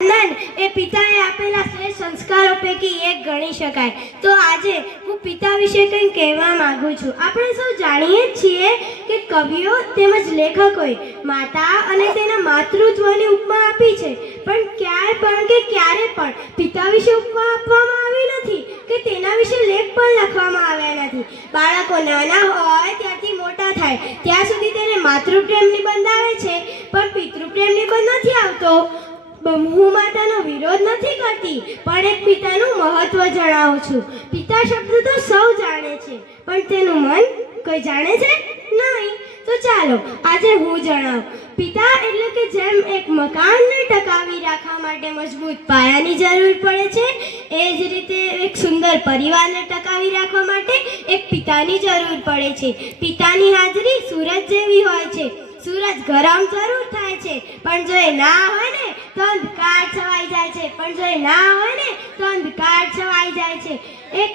આનંદ એ પિતાએ આપેલા શ્રેષ્ઠ સંસ્કારો પૈકી એક ગણી શકાય. તો આજે હું પિતા વિશે કંઈ કહેવા માંગુ છું. આપણે સૌ જાણીએ જ છીએ કે કવિઓ તેમજ લેખકોએ માતા અને તેના માતૃત્વની ઉપમા આપી છે, પણ ક્યારે પણ પિતા વિશે ઉપમા આપવામાં આવી નથી કે તેના વિશે લેખ પણ લખવામાં આવ્યા નથી. બાળકો નાના હોય ત્યારથી મોટા થાય ત્યાં સુધી તેને માતૃપ્રેમ નિબંધ આવે છે, પણ પિતૃપ્રેમ નિબંધ નથી આવતો. હું માતાનો વિરોધ નથી કરતી, પણ એક પિતાનું મહત્વ જણાવું છું. પિતા શબ્દ તો સૌ જાણે છે, પણ તેનું મન કોઈ જાણે છે નહીં. તો ચાલો આજે હું જણાવું. પિતા એટલે કે જેમ એક મકાનને ટકાવી રાખવા માટે મજબૂત પાયાની જરૂર પડે છે, એ જ રીતે એક સુંદર પરિવારને ટકાવી રાખવા માટે એક પિતાની જરૂર પડે છે. પિતાની હાજરી સૂરજ જેવી હોય છે. સૂરજ ગરમ જરૂર થાય છે, પણ જો એ ના હોય ને તો અંધકાર છવાઈ જાય છે. એક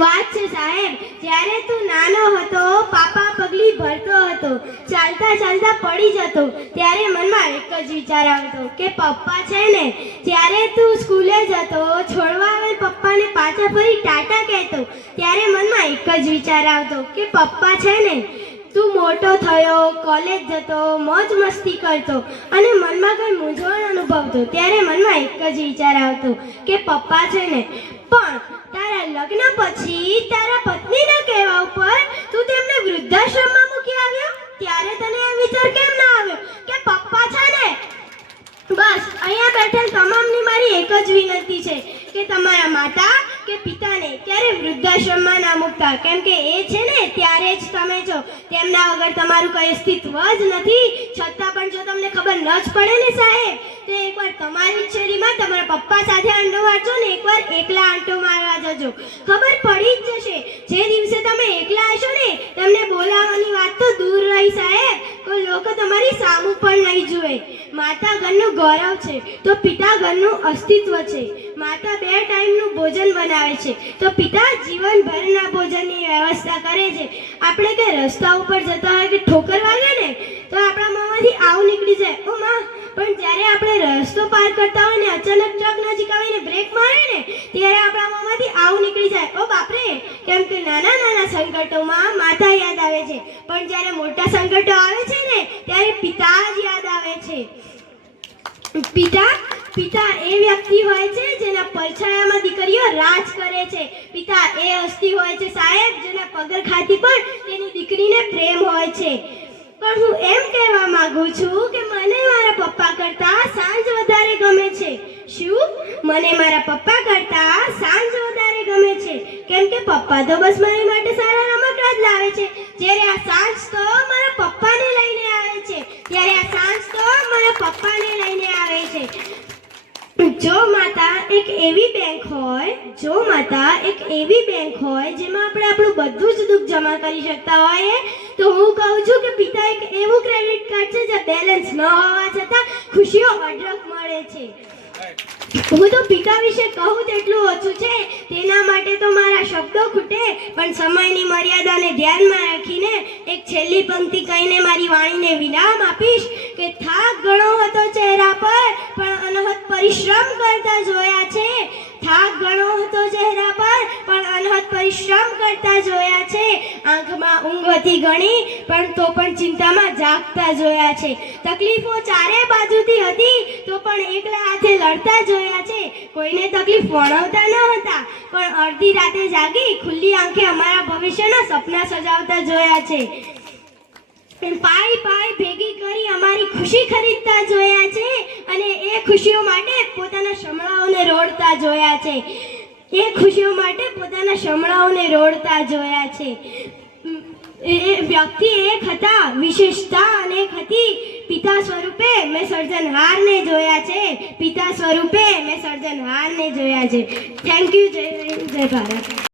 વાત છે સાહેબ, જ્યારે તું નાનો હતો, પાપા પગલી ભરતો હતો, ચાલતા ચાલતા પડી જતો, ત્યારે મનમાં એક જ વિચાર આવતો કે પપ્પા છે ને. જ્યારે તું સ્કૂલે જતો, છોડવા આવેલ પપ્પાને પાછા ફરી ટાટા કહેતો, ત્યારે મનમાં એક જ વિચાર આવતો કે પપ્પા છે ને. તું મોટો થયો, કોલેજ જતો, મોજ મસ્તી કરતો અને મનમાં કંઈ મૂંઝવણ અનુભવતો, ત્યારે મનમાં એક જ વિચાર આવતો કે પપ્પા છે ને. પણ તારા લગ્ન પછી તારા પત્નીના કહેવા ઉપર તું તેમને વૃદ્ધાશ્રમમાં મૂકી આવ્યો, ત્યારે તને આ વિચાર કેમ ના આવ્યો કે પપ્પા છે ને. બસ અહીંયા બેઠેલ તમામની મારી એક જ વિનંતી છે કે તમારા માતા કે પિતાને ક્યારે વૃદ્ધાશ્રમમાં ના મૂકતા, કેમ કે એ છે ને ત્યારે જ તમે છો. તેમના વગર તમારું કંઈ અસ્તિત્વ જ નથી. છતાં પણ જો તમને ખબર ન જ પડે ને સાહેબ, તો એકવાર તમારી શેરીમાં તમારા પપ્પા સાથે આંટો મારજો ને એકવાર એકલા આંટો મારવા જજો. ખબર પડી જ જશે. જે દિવસે તમે એકલા હશો ને, તમને બોલાવવાની વાત તો દૂર રહી સાહેબ, કોઈ લોકો તમારી સામું પણ નહીં જુએ. માતા ઘરનું ગૌરવ છે, તો પિતા ઘરનું અસ્તિત્વ છે. માતા 2 ટાઈમનું ભોજન બનાવે છે, તો પિતા જીવનભરના ભોજનની વ્યવસ્થા કરે છે. આપણે કે રસ્તા ઉપર જતા હોય કે ઠોકર વાગે ને, તો આપણા મોંમાંથી આવું નીકળી જાય, ઓ માં. પણ જ્યારે આપણે રસ્તો પાર કરતા હોય ને અચાનક ટ્રક નજીક આવીને બ્રેક મારે ને, ત્યારે આપણા મોંમાંથી આવું નીકળી જાય, ઓ બાપરે. કેમ કે નાના નાના સંકટોમાં માતા યાદ આવે છે, પણ જ્યારે મોટા સંકટો આવે છે ને, ત્યારે પિતા જ યાદ આવે છે. પિતા એ વ્યક્તિ હોય છે જેના પરછાયામાં દીકરીઓ રાજ કરે છે. પિતા એ હસ્તી હોય છે સાહેબ, જેના પગરખાથી પણ તેની દીકરીને પ્રેમ હોય છે. પણ હું એમ કહેવા માંગુ છું કે મને મારા પપ્પા કરતા સાંજ વધારે ગમે છે. શું? મને મારા પપ્પા કરતા સાંજ વધારે ગમે છે, કેમ કે પપ્પા તો બસ મારી માટે સારા રમકડા જ લાવે છે, જ્યારે આ સાંજ તો મારા પપ્પાને લઈને આવે છે. જો માતા એક એવી બેંક હોય જેમાં આપણે આપણું બધું જ દુઃખ જમા કરી શકતા હોઈએ, તો હું કહું છું કે પિતા એક એવું ક્રેડિટ કાર્ડ છે જે બેલેન્સ ન હોવા છતાં ખુશીઓ અઢળક મળે છે. હું તો પિતા વિશે કહું તેટલું ઓછું છે. તેના માટે તો મારા શબ્દો ખૂટે, પણ સમયની મર્યાદાને ધ્યાનમાં રાખીને એક છેલ્લી પંક્તિ કહીને મારી વાણીને વિરામ આપીશ કે થાક ઘણો હતો ચહેરા પર, પણ અનહદ પરિશ્રમ કરતા જોયા છે. આંખમાં ઊંઘ હતી ઘણી, પણ તો પણ ચિંતામાં જાગતા જોયા છે. તકલીફો ચારે બાજુથી હતી, તો પણ એકલા હાથે લડતા જોયા છે. કોઈને તકલીફ વણાવતા ન હતા, પણ અડધી રાતે જાગી ખુલ્લી આંખે અમારા ભવિષ્યના સપના સજાવતા જોયા છે. પાઈ ભેગી કરી અમારી ખુશી ખરીદતા જોયા છે, અને એ ખુશીઓ માટે પોતાના શમળાઓને રોડતા જોયા છે. એ વ્યક્તિ એક હતા વિશેષતા, અને એક હતી પિતા સ્વરૂપે મેં સર્જનહારને જોયા છે. Thank you. જય ભારત.